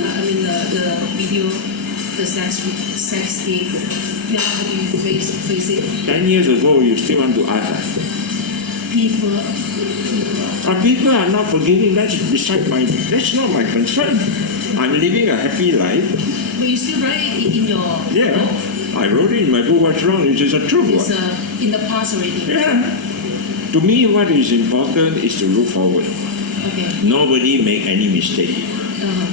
the video, the sex tape. Yeah, how do you face it? 10 years ago, you still want to ask. People. People are not forgiving. That's not my concern. I'm living a happy life. But you still write it in your Yeah, book? I wrote it in my book. What's wrong? It is a truth. It's in the past already. Yeah. To me, what is important is to look forward. Okay. Nobody make any mistake.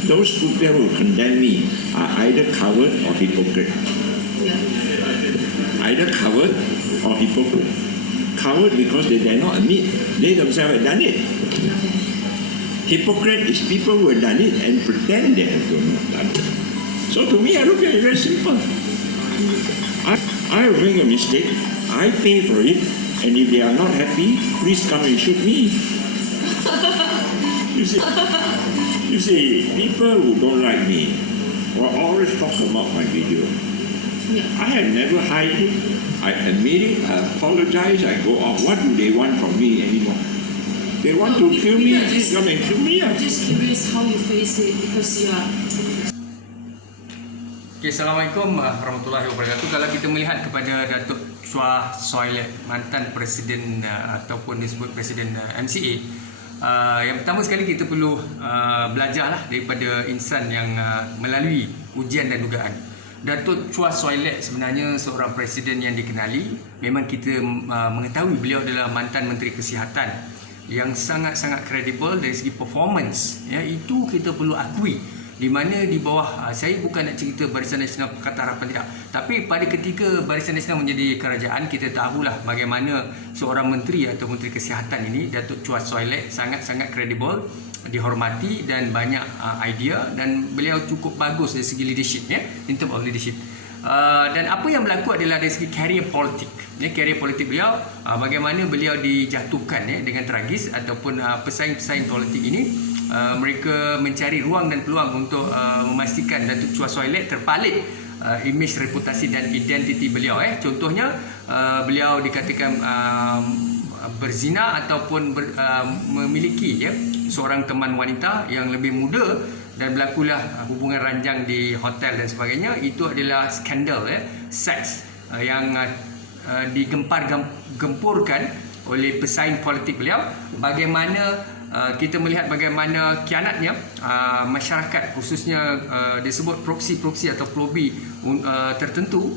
Those people who condemn me are either coward or hypocrite. Yeah. Either coward or hypocrite. Coward because they dare not admit they themselves have done it. Okay. Hypocrite is people who have done it and pretend they have done it. So to me, I look at it very simple. I will make a mistake, I pay for it, and if they are not happy, please come and shoot me. You see, people who don't like me will always talk about my video. Yeah. I have never hide it. I admit it, I apologize, I go off. What do they want from me anymore? They want to kill me, please come and kill me. I'm just curious how you face it because you are. Okay, Assalamualaikum warahmatullahi wabarakatuh. Kalau kita melihat kepada Datuk Chua Soy Lek, mantan Presiden ataupun disebut Presiden MCA, yang pertama sekali kita perlu belajarlah daripada insan yang melalui ujian dan dugaan. Datuk Chua Soy Lek sebenarnya seorang Presiden yang dikenali. Memang kita mengetahui beliau adalah mantan Menteri Kesihatan yang sangat-sangat kredibel dari segi performance. Ya, itu kita perlu akui. Di mana di bawah, saya bukan nak cerita Barisan Nasional Pakatan Harapan tidak, tapi pada ketika Barisan Nasional menjadi kerajaan, kita tahulah bagaimana seorang menteri atau Menteri Kesihatan ini, Datuk Chua Soy Lek, sangat-sangat kredibel, dihormati dan banyak idea, dan beliau cukup bagus dari segi leadership, ya, in terms of leadership. Dan apa yang berlaku adalah dari segi career politik, ya, career politik beliau, bagaimana beliau dijatuhkan, ya, dengan tragis, ataupun pesaing-pesaing politik ini mereka mencari ruang dan peluang untuk memastikan Datuk Chua Soy Lek terpalit imej, reputasi dan identiti beliau. Contohnya beliau dikatakan berzina ataupun memiliki, ya, seorang teman wanita yang lebih muda, dan berlakulah hubungan ranjang di hotel dan sebagainya. Itu adalah skandal, ya, seks yang digempur-gempurkan oleh pesaing politik beliau. Bagaimana kita melihat bagaimana kianatnya masyarakat, khususnya disebut proksi-proksi atau lobby tertentu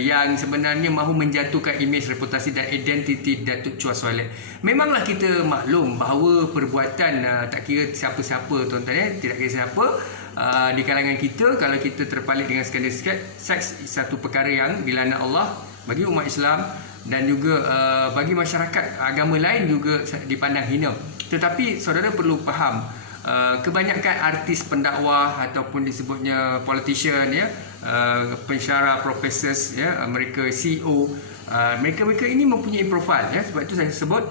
yang sebenarnya mahu menjatuhkan imej, reputasi dan identiti Datuk Chua Soy Lek. Memanglah kita maklum bahawa perbuatan tak kira siapa-siapa, tuan-tuan, tidak kira siapa di kalangan kita, kalau kita terpalit dengan skandal seks, satu perkara yang dilaknat Allah bagi umat Islam, dan juga bagi masyarakat agama lain juga dipandang hina. Tetapi saudara perlu faham, kebanyakan artis pendakwah ataupun disebutnya politician, ya, pensyarah, professors, ya, mereka CEO, mereka ini mempunyai profil, ya. Sebab itu saya sebut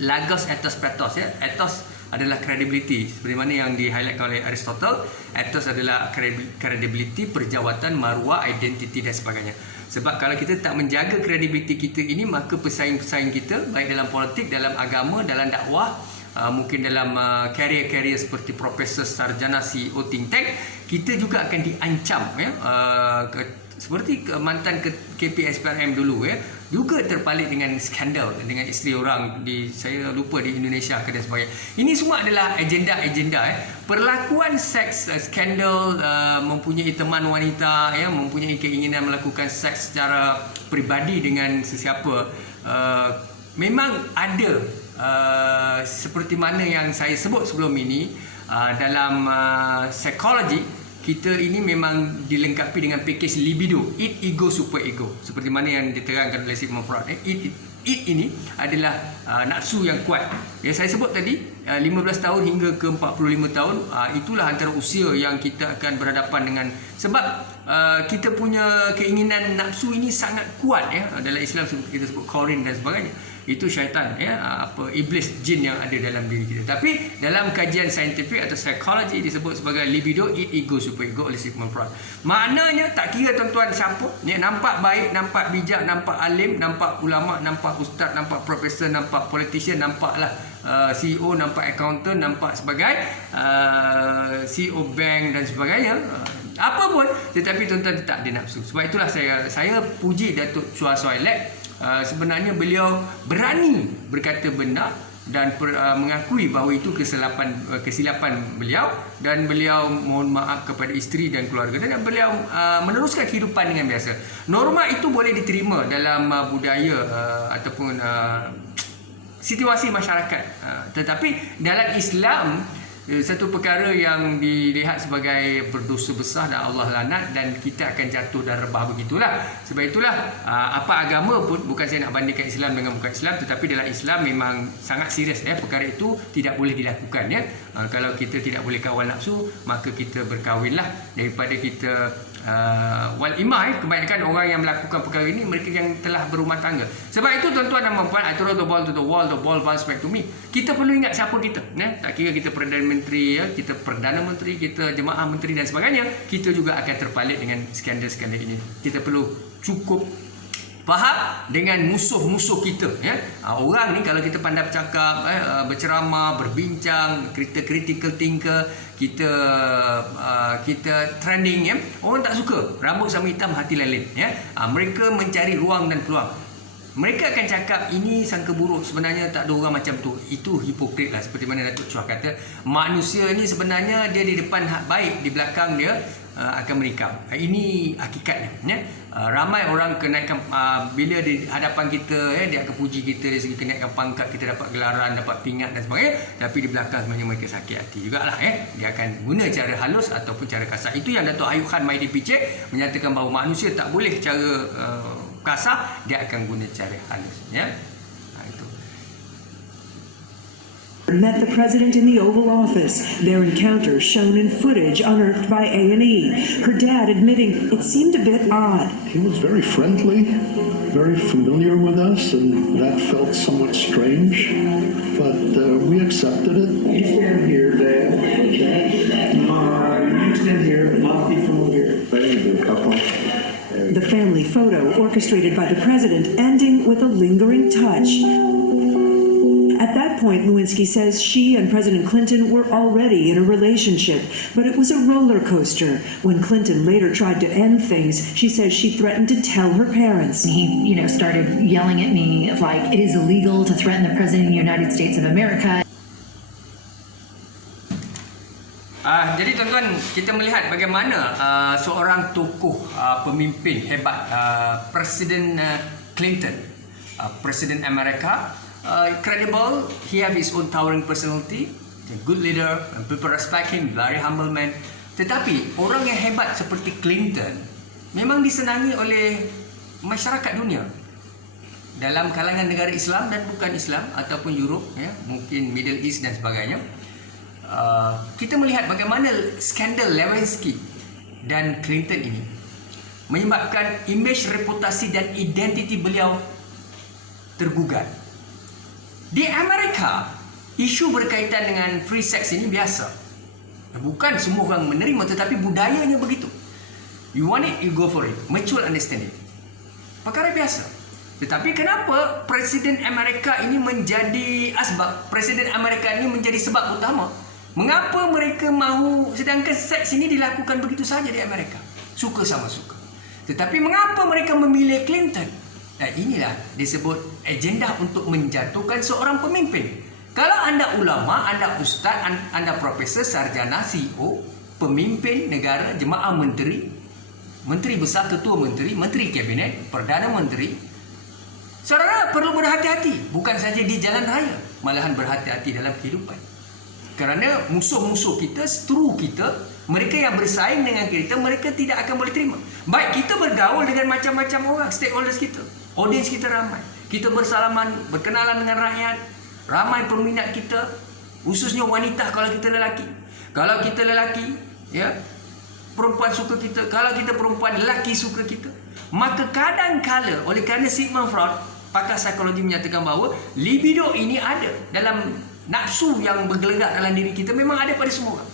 logos, ethos, pathos, ya. Ethos adalah credibility, seperti mana yang di-highlightkan oleh Aristotle. Ethos adalah credibility, perjawatan, maruah, identiti dan sebagainya. Sebab kalau kita tak menjaga kredibiliti kita ini, maka pesaing-pesaing kita, baik dalam politik, dalam agama, dalam dakwah, mungkin dalam career seperti profesor, sarjana, CEO, think tank, kita juga akan diancam, ya. Seperti mantan KPSPRM dulu, ya, juga terpalit dengan skandal dengan isteri orang di, saya lupa, di Indonesia ke dan sebagainya. Ini semua adalah agenda-agenda, perlakuan seks, skandal, mempunyai teman wanita, ya, mempunyai keinginan melakukan seks secara peribadi dengan sesiapa, memang ada, seperti mana yang saya sebut sebelum ini, dalam psikologi kita ini memang dilengkapi dengan package libido, id, ego, super ego, seperti mana yang diterangkan oleh Sigmund Freud. Id ini adalah nafsu yang kuat. Yang saya sebut tadi, 15 tahun hingga ke 45 tahun, itulah antara usia yang kita akan berhadapan dengan, sebab kita punya keinginan nafsu ini sangat kuat, ya. Dalam Islam kita sebut korin dan sebagainya. itu syaitan, iblis, jin yang ada dalam diri kita. Tapi dalam kajian saintifik atau psikologi disebut sebagai libido ego super ego oleh Sigmund Freud. Maknanya tak kira tuan-tuan siapa, nampak baik, nampak bijak, nampak alim, nampak ulama, nampak ustaz, nampak profesor, nampak politician, nampaklah CEO, nampak accountant, nampak sebagai CEO bank dan sebagainya, apa pun, tetapi tuan-tuan tak ada nafsu. Sebab itulah saya puji Datuk Chua Soy Lek. Sebenarnya beliau berani berkata benar dan mengakui bahawa itu kesilapan beliau, dan beliau mohon maaf kepada isteri dan keluarga, dan beliau meneruskan kehidupan dengan biasa. Norma itu boleh diterima dalam budaya ataupun situasi masyarakat, tetapi dalam Islam satu perkara yang dilihat sebagai berdosa besar dan Allah lanat, dan kita akan jatuh dan rebah begitulah. Sebab itulah apa agama pun, bukan saya nak bandingkan Islam dengan bukan Islam, tetapi dalam Islam memang sangat serius perkara itu tidak boleh dilakukan kalau kita tidak boleh kawal nafsu, maka kita berkahwinlah, daripada kita wal imah. Kebanyakan orang yang melakukan perkara ini mereka yang telah berumah tangga. Sebab itu tuan-tuan dan puan, I throw the ball to the wall, the ball bounce back to me. Kita perlu ingat siapa kita, tak kira kita Perdana Menteri, kita Perdana Menteri, kita Jemaah Menteri dan sebagainya, kita juga akan terpalit dengan skandal-skandal ini. Kita perlu cukup faham dengan musuh-musuh kita. Orang ni kalau kita pandai bercakap, berceramah, berbincang, kita critical thinker, kita trending, orang tak suka. Rambut sama hitam, hati lain. Mereka mencari ruang dan peluang. Mereka akan cakap ini sangka buruk, sebenarnya tak ada orang macam tu. Itu hipokrit lah, seperti mana Datuk Chua kata, manusia ni sebenarnya dia di depan baik, di belakang dia akan merikam. Ini hakikatnya. Ramai orang kenaikan bila di hadapan kita, dia akan puji kita dari segi kenaikan pangkat, kita dapat gelaran, dapat pingat dan sebagainya, tapi di belakang sebenarnya mereka sakit hati jugalah. Dia akan guna cara halus ataupun cara kasar. Itu yang Datuk Ayub Khan Maidi Picek menyatakan bahawa manusia tak boleh cara kasar, dia akan guna cara halus. Itu. Met the president in the Oval Office. Their encounter shown in footage unearthed by A&E. Her dad admitting it seemed a bit odd. He was very friendly, very familiar with us, and that felt somewhat strange, but we accepted it. You stand here, Dad. You stand here, Lottie from over here. The family photo orchestrated by the president ending with a lingering touch. At that point, Lewinsky says she and President Clinton were already in a relationship, but it was a roller coaster. When Clinton later tried to end things, she says she threatened to tell her parents. He, started yelling at me like it is illegal to threaten the President of the United States of America. Jadi tuan-tuan, kita melihat bagaimana seorang tokoh pemimpin hebat, Presiden Clinton, Presiden Amerika, credible, he have his own towering personality, a good leader, and people respect him, very humble man. Tetapi orang yang hebat seperti Clinton memang disenangi oleh masyarakat dunia, dalam kalangan negara Islam dan bukan Islam ataupun Europe, mungkin Middle East dan sebagainya. Kita melihat bagaimana skandal Lewinsky dan Clinton ini menyebabkan imej, reputasi dan identiti beliau tergugat. Di Amerika, isu berkaitan dengan free sex ini biasa. Bukan semua orang menerima, tetapi budayanya begitu. You want it, you go for it. Mutual understanding. Perkara biasa. Tetapi kenapa Presiden Amerika ini menjadi asbab? Presiden Amerika ini menjadi sebab utama. Mengapa mereka mahu, sedangkan seks ini dilakukan begitu saja di Amerika? Suka sama suka. Tetapi mengapa mereka memilih Clinton? Inilah disebut agenda untuk menjatuhkan seorang pemimpin. Kalau anda ulama, anda ustaz, anda profesor, sarjana, CEO, pemimpin negara, jemaah menteri, menteri besar, ketua menteri, menteri kabinet, perdana menteri, saudara perlu berhati-hati. Bukan saja di jalan raya, malahan berhati-hati dalam kehidupan. Kerana musuh-musuh kita, seturu kita, mereka yang bersaing dengan kita, mereka tidak akan boleh terima. Baik kita bergaul dengan macam-macam orang, stakeholders kita, audience kita ramai, kita bersalaman, berkenalan dengan rakyat, ramai peminat kita, khususnya wanita kalau kita lelaki. Kalau kita lelaki, perempuan suka kita. Kalau kita perempuan, lelaki suka kita. Maka kadang-kala oleh kerana Sigmund Freud pakar psikologi menyatakan bahawa libido ini ada dalam nafsu yang bergelegak dalam diri kita, memang ada pada semua orang.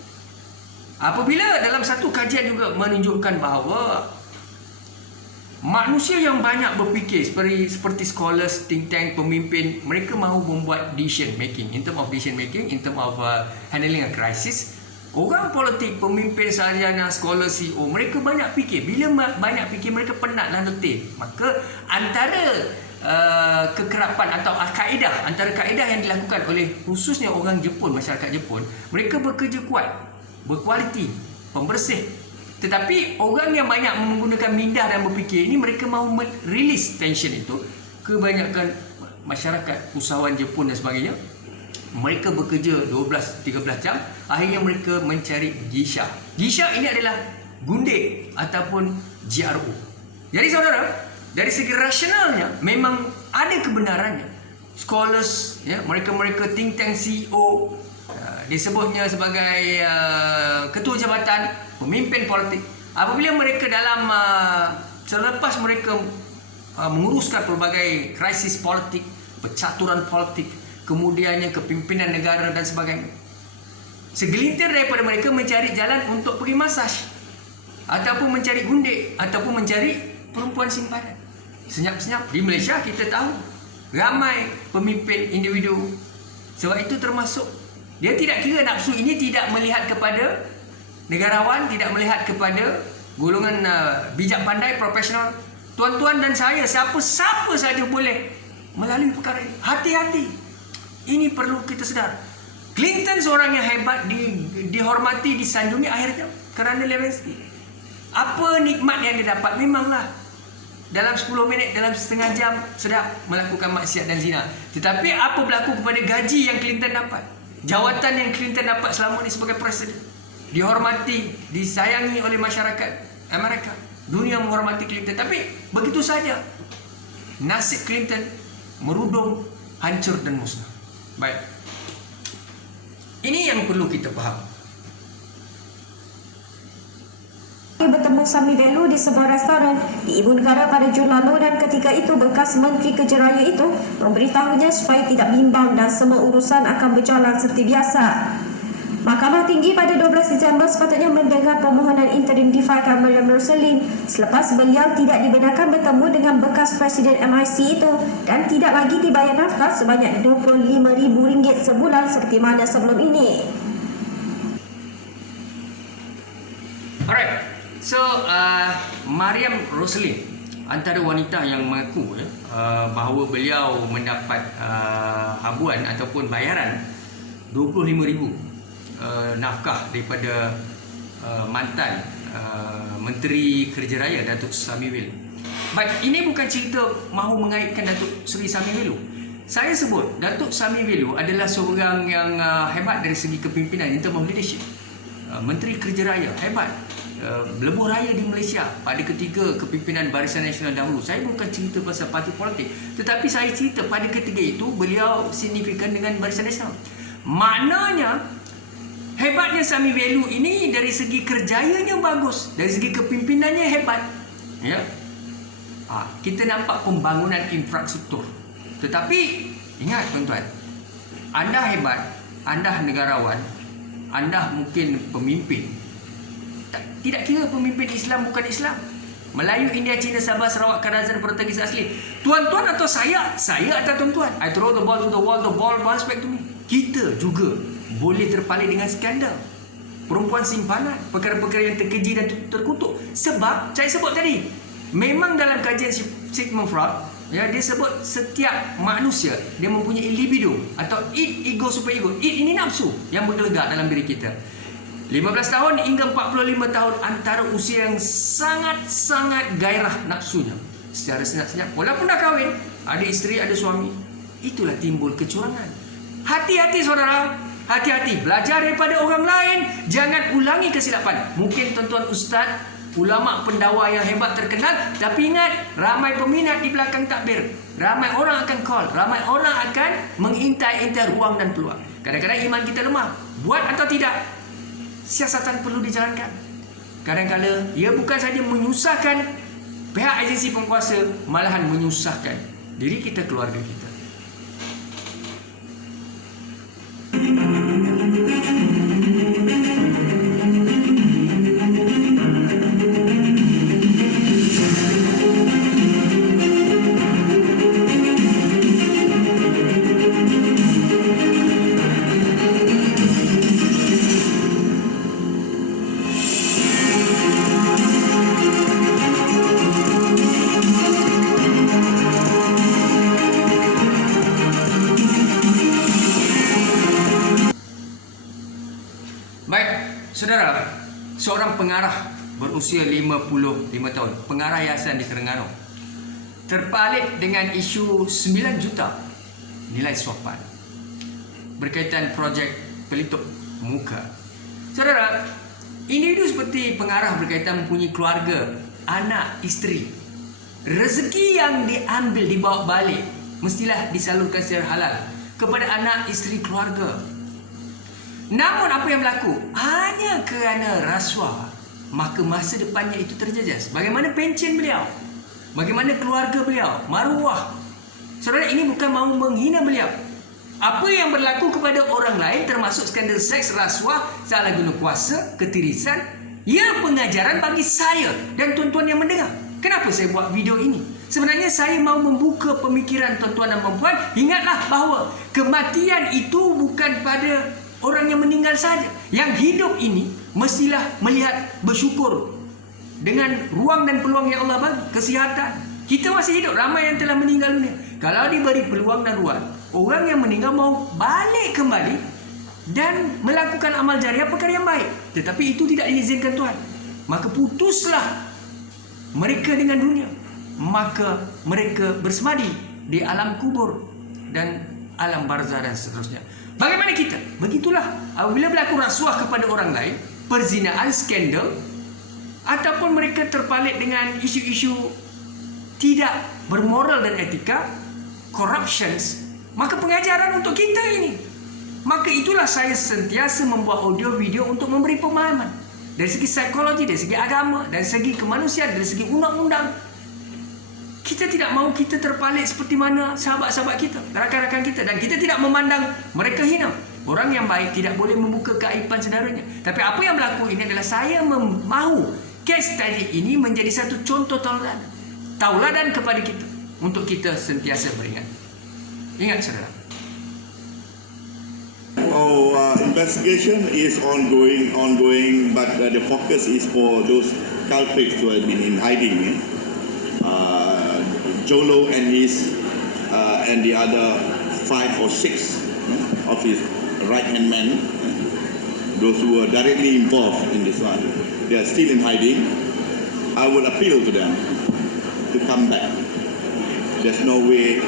Apabila dalam satu kajian juga menunjukkan bahawa manusia yang banyak berfikir seperti scholars, think tank, pemimpin, mereka mahu membuat decision making, in term of decision making, in term of handling a crisis. Orang politik, pemimpin sarjana, scholar, CEO, mereka banyak fikir. Bila banyak fikir, mereka penat dan letih. Maka antara kekerapan atau antara kaedah yang dilakukan oleh khususnya orang Jepun, masyarakat Jepun, mereka bekerja kuat, berkualiti, pembersih. Tetapi orang yang banyak menggunakan minda dan berfikir ini, mereka mahu release tension itu. Kebanyakan masyarakat, usahawan Jepun dan sebagainya, mereka bekerja 12-13 jam, akhirnya mereka mencari gisha. Gisha ini adalah gundik ataupun GRO. Jadi saudara, dari segi rasionalnya memang ada kebenarannya. Scholars, ya, mereka think tank CEO, disebutnya sebagai ketua jabatan, pemimpin politik. Apabila mereka dalam selepas mereka menguruskan pelbagai krisis politik, percaturan politik, kemudiannya kepimpinan negara dan sebagainya, segelintir daripada mereka mencari jalan untuk pergi masaj, ataupun mencari gundik, ataupun mencari perempuan simpanan. Senyap-senyap. Di Malaysia kita tahu ramai pemimpin individu. Sebab itu termasuk dia tidak kira nafsu ini, tidak melihat kepada negarawan, tidak melihat kepada golongan bijak pandai, profesional. Tuan-tuan dan saya, siapa saja boleh melalui perkara ini. Hati-hati. Ini perlu kita sedar. Clinton seorang yang hebat, dihormati, disanjungi, akhirnya kerana Lewinsky. Apa nikmat yang dia dapat? Memanglah dalam 10 minit, dalam setengah jam sedap melakukan maksiat dan zina. Tetapi apa berlaku kepada gaji yang Clinton dapat? Jawatan yang Clinton dapat selama ini sebagai presiden. Dihormati, disayangi oleh masyarakat Amerika. Dunia menghormati Clinton. Tapi begitu saja nasib Clinton merudum, hancur dan musnah. Baik. Ini yang perlu kita faham. Bertemu Sami Velu di sebuah restoran di Ibu Negara pada Jun lalu, dan ketika itu bekas Menteri Kerja Raya itu memberitahunya supaya tidak bimbang dan semua urusan akan berjalan seperti biasa. Mahkamah Tinggi pada 12 Disember sepatutnya mendengar permohonan interim DeFi Cameron Rosaline selepas beliau tidak dibenarkan bertemu dengan bekas Presiden MIC itu dan tidak lagi dibayar nafkah sebanyak RM25,000 sebulan seperti mana sebelum ini. Alright. So, Mariam Rosaline antara wanita yang mengaku bahawa beliau mendapat habuan ataupun bayaran RM25,000 nafkah daripada mantan Menteri Kerja Raya Datuk Sami Velu. But ini bukan cerita mahu mengaitkan Datuk Seri Sami Velu. Saya sebut Datuk Sami Velu adalah seorang yang hebat dari segi kepimpinan, in terms of leadership. Menteri Kerja Raya hebat, lebuh raya di Malaysia pada ketiga kepimpinan Barisan Nasional dahulu. Saya bukan cerita pasal parti politik, tetapi saya cerita pada ketiga itu beliau signifikan dengan Barisan Nasional. Maknanya hebatnya Sami Velu ini dari segi kerjayanya bagus, dari segi kepimpinannya hebat. Ya. Kita nampak pembangunan infrastruktur. Tetapi ingat tuan-tuan, anda hebat, anda negarawan, anda mungkin pemimpin. Tidak kira pemimpin Islam bukan Islam, Melayu, India, Cina, Sabah, Sarawak, Karazan, Portugis asli, tuan-tuan atau saya atau tuan-tuan, I throw the ball to the wall, the ball bounce back to me. Kita juga boleh terpaling dengan skandal, perempuan simpanan, perkara-perkara yang terkeji dan terkutuk. Sebab saya sebut tadi, memang dalam kajian Sigmund Freud, ya, dia sebut setiap manusia dia mempunyai libido atau id, ego, super ego. Id ini nafsu yang bergelegak dalam diri kita. 15 tahun hingga 45 tahun antara usia yang sangat-sangat gairah nafsunya. Secara senyap-senyap, walaupun dah kahwin, ada isteri, ada suami, itulah timbul kecurangan. Hati-hati saudara, hati-hati, belajar daripada orang lain, jangan ulangi kesilapan. Mungkin tuan-tuan ustaz, ulama pendakwa yang hebat terkenal, tapi ingat, ramai peminat di belakang takbir, ramai orang akan call, ramai orang akan mengintai-intai ruang dan peluang. Kadang-kadang iman kita lemah, buat atau tidak, siasatan perlu dijalankan. Kadang-kadang ia bukan saja menyusahkan pihak agensi penguasa, malahan menyusahkan diri kita, keluarga kita. Baik, saudara, seorang pengarah berusia 55 tahun, pengarah yayasan di Terengganu, terpalit dengan isu 9 juta nilai suapan berkaitan projek pelitup muka. Saudara, individu seperti pengarah berkaitan mempunyai keluarga, anak, isteri. Rezeki yang diambil, dibawa balik, mestilah disalurkan secara halal kepada anak, isteri, keluarga. Namun apa yang berlaku? Hanya kerana rasuah, maka masa depannya itu terjejas. Bagaimana pencen beliau? Bagaimana keluarga beliau? Maruah. Saudara, ini bukan mahu menghina beliau. Apa yang berlaku kepada orang lain termasuk skandal seks, rasuah, salah guna kuasa, ketirisan, ia pengajaran bagi saya dan tuan-tuan yang mendengar. Kenapa saya buat video ini? Sebenarnya saya mahu membuka pemikiran tuan-tuan dan puan. Ingatlah bahawa kematian itu bukan pada orang yang meninggal saja. Yang hidup ini mestilah melihat bersyukur dengan ruang dan peluang yang Allah bagi. Kesihatan. Kita masih hidup. Ramai yang telah meninggal dunia. Kalau diberi peluang dan ruang, orang yang meninggal mau balik kembali dan melakukan amal jariah, perkara yang baik. Tetapi itu tidak diizinkan Tuhan. Maka putuslah mereka dengan dunia. Maka mereka bersemadi di alam kubur dan alam barzah dan seterusnya. Bagaimana kita? Begitulah. Apabila berlaku rasuah kepada orang lain, perzinaan, skandal, ataupun mereka terpalit dengan isu-isu tidak bermoral dan etika, corruptions, maka pengajaran untuk kita ini. Maka itulah saya sentiasa membuat audio video untuk memberi pemahaman. Dari segi psikologi, dari segi agama, dari segi kemanusiaan, dari segi undang-undang. Kita tidak mahu kita terpalit seperti mana sahabat-sahabat kita, rakan-rakan kita. Dan kita tidak memandang mereka hina. Orang yang baik tidak boleh membuka keaiban saudaranya. Tapi apa yang berlaku ini adalah saya mahu kes tadi ini menjadi satu contoh tauladan kepada kita. Untuk kita sentiasa beringat. Ingat saudara. Investigation is ongoing, but the focus is for those culprits who have been in hiding. Jolo and his and the other 5 or 6 of his right-hand men, those who were directly involved in this one, they are still in hiding. I would appeal to them to come back. There's no way,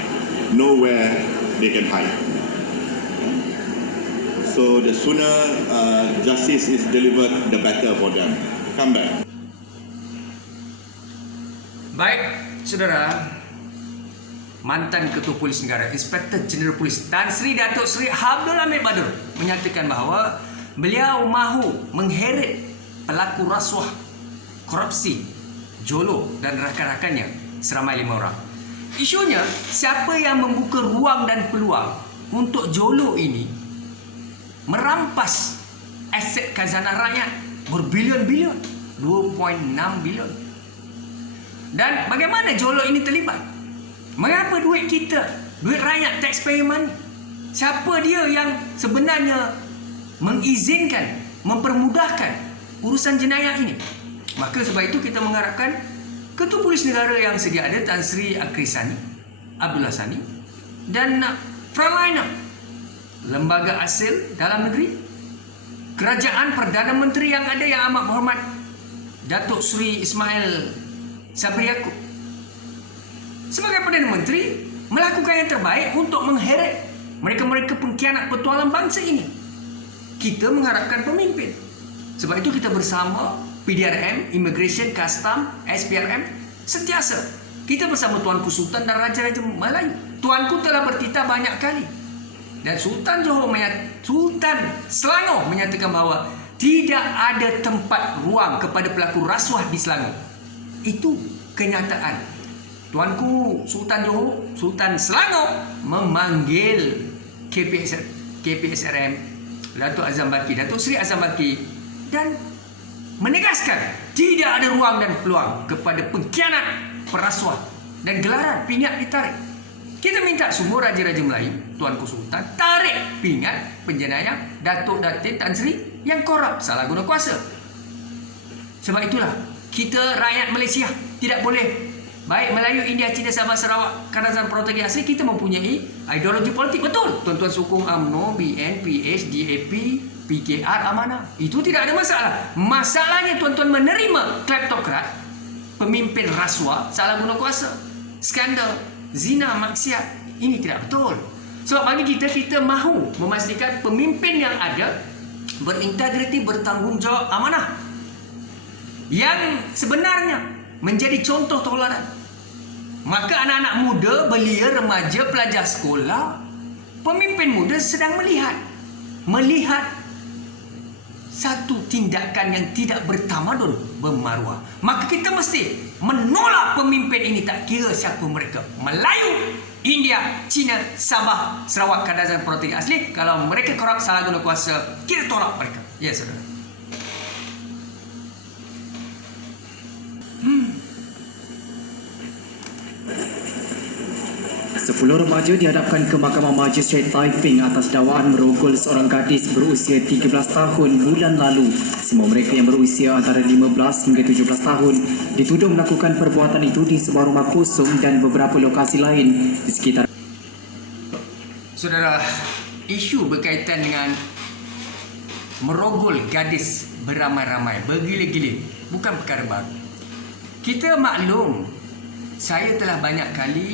nowhere they can hide. So the sooner justice is delivered, the better for them. Come back. Baik, saudara. Mantan Ketua Polis Negara, Inspektor Jeneral Polis Tan Sri Datuk Seri Abdul Hamid Badur menyatakan bahawa beliau mahu mengheret pelaku rasuah, korupsi, jolo dan rakan-rakannya seramai 5 orang. Isunya, siapa yang membuka ruang dan peluang untuk jolo ini merampas aset khazanah rakyat berbilion-bilion, 2.6 bilion. Dan bagaimana jolo ini terlibat? Mengapa duit kita, duit rakyat, taxpayer money? Siapa dia yang sebenarnya mengizinkan, mempermudahkan urusan jenayah ini? Maka sebab itu kita mengharapkan Ketua Polis Negara yang sedia ada, Tan Sri Akrisani, Abdullah Sani, dan frontliner lembaga asal dalam negeri, kerajaan Perdana Menteri yang ada yang amat berhormat, Datuk Seri Ismail Sabri Yaakob, sebagai Perdana Menteri melakukan yang terbaik untuk mengheret mereka-mereka pengkhianat petualang bangsa ini. Kita mengharapkan pemimpin. Sebab itu kita bersama PDRM, Immigration, Custom, SPRM sentiasa. Kita bersama Tuanku Sultan dan Raja-Raja Melayu. Tuanku telah bertitah banyak kali. Dan Sultan Selangor menyatakan bahawa tidak ada tempat ruang kepada pelaku rasuah di Selangor. Itu kenyataan. Tuanku Sultan Johor, Sultan Selangor memanggil KPSRM, Datuk Azam Baki, Datuk Seri Azam Baki, dan menegaskan tidak ada ruang dan peluang kepada pengkhianat, perasuah dan gelaran pingat ditarik. Kita minta semua raja-raja Melayu, Tuanku Sultan, tarik pingat penjenayah Datuk Datin Tan Sri yang korup salah guna kuasa. Sebab itulah kita rakyat Malaysia tidak boleh, baik Melayu, India, Cina, Sabah, Sarawak, Kadazan, Portugis asli, kita mempunyai ideologi politik, betul. Tuan-tuan sokong UMNO, BN, PH, DAP, PKR, Amanah. Itu tidak ada masalah. Masalahnya tuan-tuan menerima kleptokrat, pemimpin rasuah, salah guna kuasa, skandal, zina, maksiat. Ini tidak betul. Sebab bagi kita mahu memastikan pemimpin yang ada berintegriti, bertanggungjawab, amanah, yang sebenarnya menjadi contoh tauladan. Maka anak-anak muda, belia, remaja, pelajar sekolah, pemimpin muda sedang melihat satu tindakan yang tidak bertamadun, bermaruah. Maka kita mesti menolak pemimpin ini, tak kira siapa mereka, Melayu, India, Cina, Sabah, Sarawak, Kadazan, Portugis asli. Kalau mereka korup, salah guna kuasa, kita tolak mereka. Ya, saudara. 10 remaja dihadapkan ke Mahkamah Magistrate Taiping atas dakwaan merogol seorang gadis berusia 13 tahun bulan lalu. Semua mereka yang berusia antara 15 hingga 17 tahun dituduh melakukan perbuatan itu di sebuah rumah kosong dan beberapa lokasi lain di sekitar. Saudara, isu berkaitan dengan merogol gadis beramai-ramai, bergila-gila, bukan perkara baru. Kita maklum, saya telah banyak kali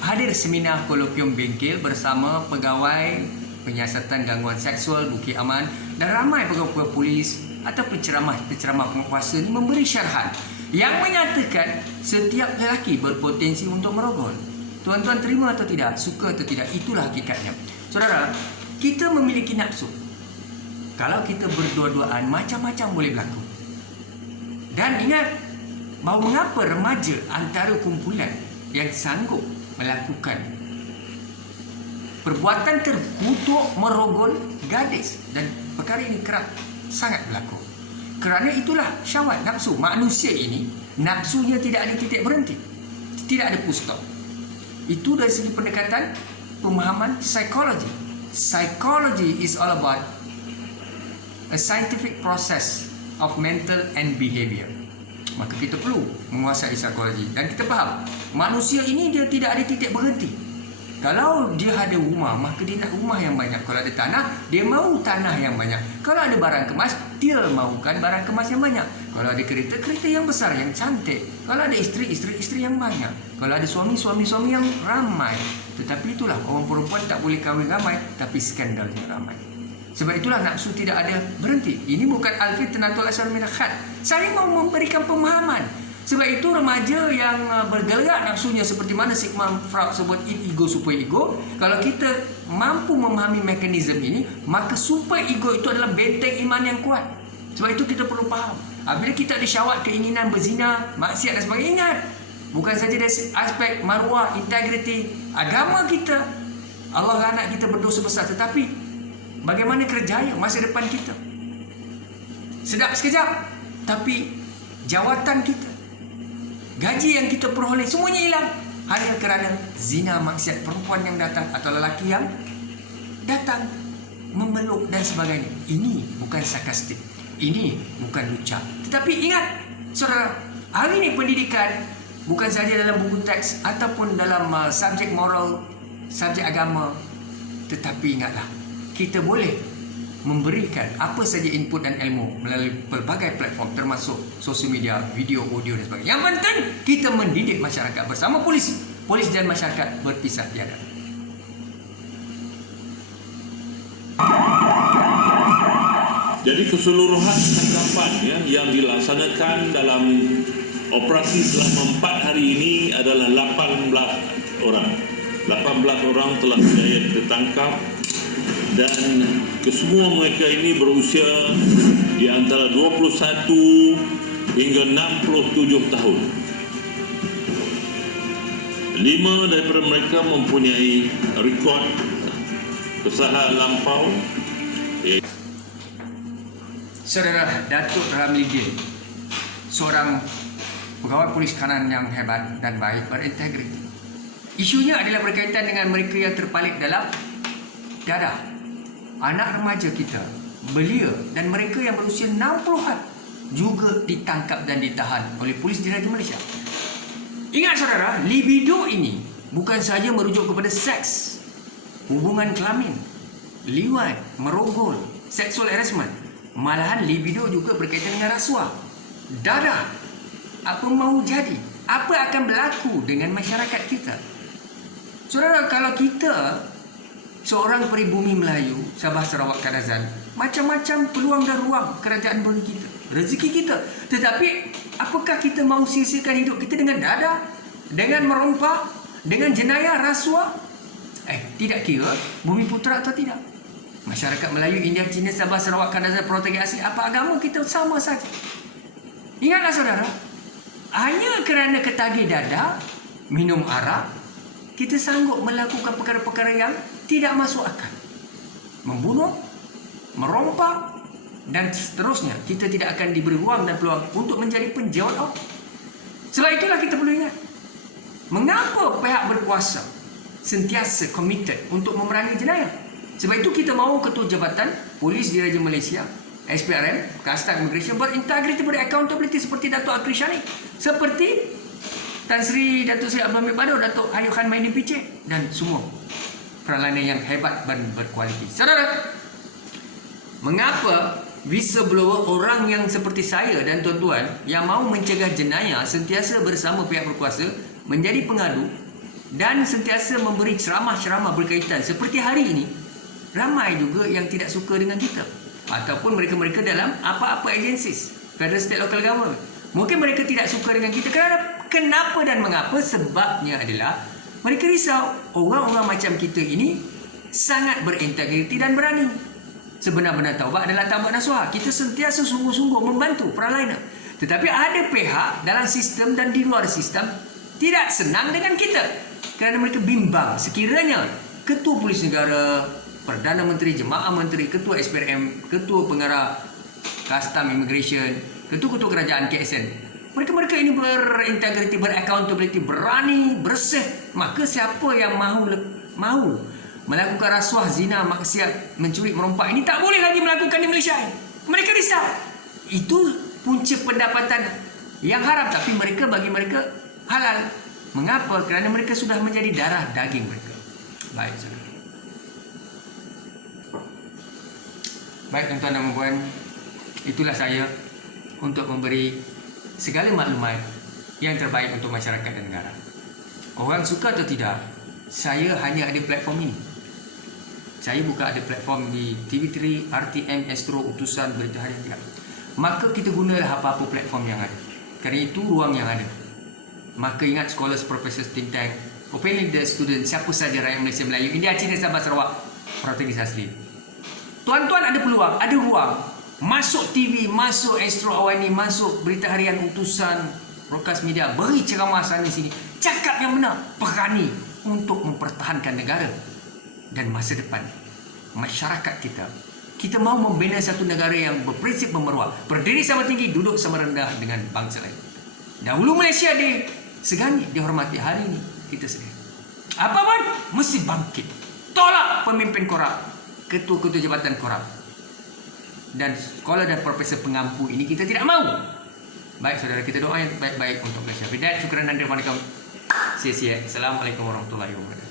hadir seminar kolokium bengkel bersama pegawai penyiasatan gangguan seksual Bukit Aman, dan ramai pegawai polis atau penceramah penguasa ini memberi syarahan yang menyatakan setiap lelaki berpotensi untuk merogol. Tuan-tuan terima atau tidak, suka atau tidak, itulah hakikatnya. Saudara, kita memiliki nafsu. Kalau kita berdua-duaan, macam-macam boleh berlaku. Dan ingat bahawa mengapa remaja antara kumpulan yang sanggup melakukan perbuatan terkutuk merogol gadis, dan perkara ini kerap sangat berlaku. Kerana itulah syahwat nafsu manusia ini, nafsunya tidak ada titik berhenti, tidak ada full stop. Itu dari segi pendekatan pemahaman psikologi. Psychology is all about a scientific process of mental and behavior. Maka kita perlu menguasai psikologi dan kita faham manusia ini dia tidak ada titik berhenti. Kalau dia ada rumah, maka dia nak rumah yang banyak. Kalau ada tanah, dia mahu tanah yang banyak. Kalau ada barang kemas, dia mahukan barang kemas yang banyak. Kalau ada kereta, kereta yang besar, yang cantik. Kalau ada isteri, isteri yang banyak. Kalau ada suami, suami yang ramai. Tetapi itulah, orang perempuan tak boleh kahwin ramai, tapi skandalnya ramai. Sebab itulah nafsu tidak ada berhenti. Ini bukan al-fitnatul asal min al-khat. Saya mau memberikan pemahaman. Sebab itu remaja yang bergerak nafsunya seperti mana Sigmund Freud sebut ego super ego, kalau kita mampu memahami mekanisme ini, maka super ego itu adalah benteng iman yang kuat. Sebab itu kita perlu faham. Bila kita ada syahwat, keinginan berzina, maksiat dan sebagainya, ingat, bukan saja dari aspek maruah, integriti, agama kita, Allah anak kita berdosa besar, tetapi bagaimana kerjaya masa depan kita. Sedap sekejap, tapi jawatan kita, gaji yang kita peroleh, semuanya hilang hanya kerana zina, maksiat, perempuan yang datang atau lelaki yang datang memeluk dan sebagainya. Ini bukan sarkastik, ini bukan lucah. Tetapi ingat, saudara, hari ini pendidikan bukan saja dalam buku teks ataupun dalam subjek moral, subjek agama, tetapi ingatlah, kita boleh memberikan apa saja input dan ilmu melalui pelbagai platform termasuk sosial media, video, audio dan sebagainya. Yang penting kita mendidik masyarakat bersama polisi. Polis dan masyarakat berpisah tiada. Jadi keseluruhan tangkapan yang dilaksanakan dalam operasi selama 4 hari ini adalah 18 orang. 18 orang telah berjaya ditangkap, dan kesemua mereka ini berusia di antara 21 hingga 67 tahun. 5 daripada mereka mempunyai rekod kesalahan lampau. Saudara Datuk Ramlidin, seorang pegawai polis kanan yang hebat dan baik, berintegriti. Isunya adalah berkaitan dengan mereka yang terpalit dalam dadah. Anak remaja kita, belia dan mereka yang berusia 60-an juga ditangkap dan ditahan oleh polis diraja Malaysia. Ingat saudara, libido ini bukan sahaja merujuk kepada seks, hubungan kelamin, liwat, merogol, sexual harassment. Malahan libido juga berkaitan dengan rasuah, dadah. Apa mahu jadi? Apa akan berlaku dengan masyarakat kita? Saudara, kalau kita seorang peribumi Melayu, Sabah, Sarawak, Kadazan, macam-macam peluang dan ruang kerajaan bagi kita, rezeki kita. Tetapi apakah kita mahu sia-siakan hidup kita dengan dadah, dengan merompak, dengan jenayah, rasuah? Tidak kira bumi putera atau tidak. Masyarakat Melayu, India, Cina, Sabah, Sarawak, Kadazan, Protegi asli, apa agama, kita sama saja. Ingatlah saudara, hanya kerana ketagih dadah, minum arak, kita sanggup melakukan perkara-perkara yang tidak masuk akal. Membunuh, merompak dan seterusnya. Kita tidak akan diberi ruang dan peluang untuk menjadi penjawat Allah. Sebab itulah kita perlu ingat, mengapa pihak berkuasa sentiasa committed untuk memerangi jenayah. Sebab itu kita mahu Ketua Jabatan Polis Diraja Malaysia, SPRM, Kastan Immigration, berintegriti, beraccountability seperti Datuk Akri Shani, seperti Tan Sri Datuk Seri Abdul Hamid Badaw, Datuk Ayub Khan Maidin Piche dan semua peralatan yang hebat dan berkualiti. Saudara, mengapa whistleblower, orang yang seperti saya dan tuan-tuan yang mahu mencegah jenayah, sentiasa bersama pihak berkuasa menjadi pengadu dan sentiasa memberi ceramah-ceramah berkaitan seperti hari ini? Ramai juga yang tidak suka dengan kita, ataupun mereka-mereka dalam apa-apa agencies, federal, state, local government. Mungkin mereka tidak suka dengan kita kerana kenapa dan mengapa? Sebabnya adalah mereka risau orang-orang macam kita ini sangat berintegriti dan berani. Sebenar-benar taubat adalah taubat nasuha. Kita sentiasa sungguh-sungguh membantu peralainan. Tetapi ada pihak dalam sistem dan di luar sistem tidak senang dengan kita kerana mereka bimbang sekiranya Ketua Polis Negara, Perdana Menteri, Jemaah Menteri, Ketua SPRM, Ketua Pengarah Custom Immigration, Ketua-ketua kerajaan KSN, mereka-mereka ini berintegriti, beraccountability, berani, bersih, maka siapa yang mahu melakukan rasuah, zina, maksiat, mencuri, merompak ini tak boleh lagi melakukan di Malaysia. Mereka risau. Itu punca pendapatan yang haram, tapi mereka, bagi mereka halal. Mengapa? Kerana mereka sudah menjadi darah daging mereka. Baik, saudara. Baik tuan-tuan dan puan, itulah saya untuk memberi segala maklumat yang terbaik untuk masyarakat dan negara. Orang suka atau tidak, saya hanya ada platform ini. Saya bukan ada platform di TV3, RTM, Astro, Utusan, Berita Harian, tidak. Maka kita gunalah apa-apa platform yang ada. Kerana itu ruang yang ada. Maka ingat, scholars, professors, think tank, opinion leader, student, siapa saja rakyat Malaysia, Melayu, India, Cina, Sabah, Sarawak, Protegi asli. Tuan-tuan ada peluang, ada ruang. Masuk TV, masuk Astro Awani, masuk Berita Harian, Utusan, broadcast media, beri ceramah sana sini. Cakap yang benar, berani untuk mempertahankan negara dan masa depan masyarakat kita. Kita mahu membina satu negara yang berprinsip memeruah, berdiri sama tinggi, duduk sama rendah dengan bangsa lain. Dahulu Malaysia disegani, dihormati, hari ini kita sedih. Apa pun mesti bangkit. Tolak pemimpin korup, ketua-ketua jabatan korup, dan sekolah dan profesor pengampu ini kita tidak mahu. Baik saudara, kita doa yang baik-baik untuk Malaysia. Bidat, syukran dan terima kasih. Assalamualaikum warahmatullahi wabarakatuh.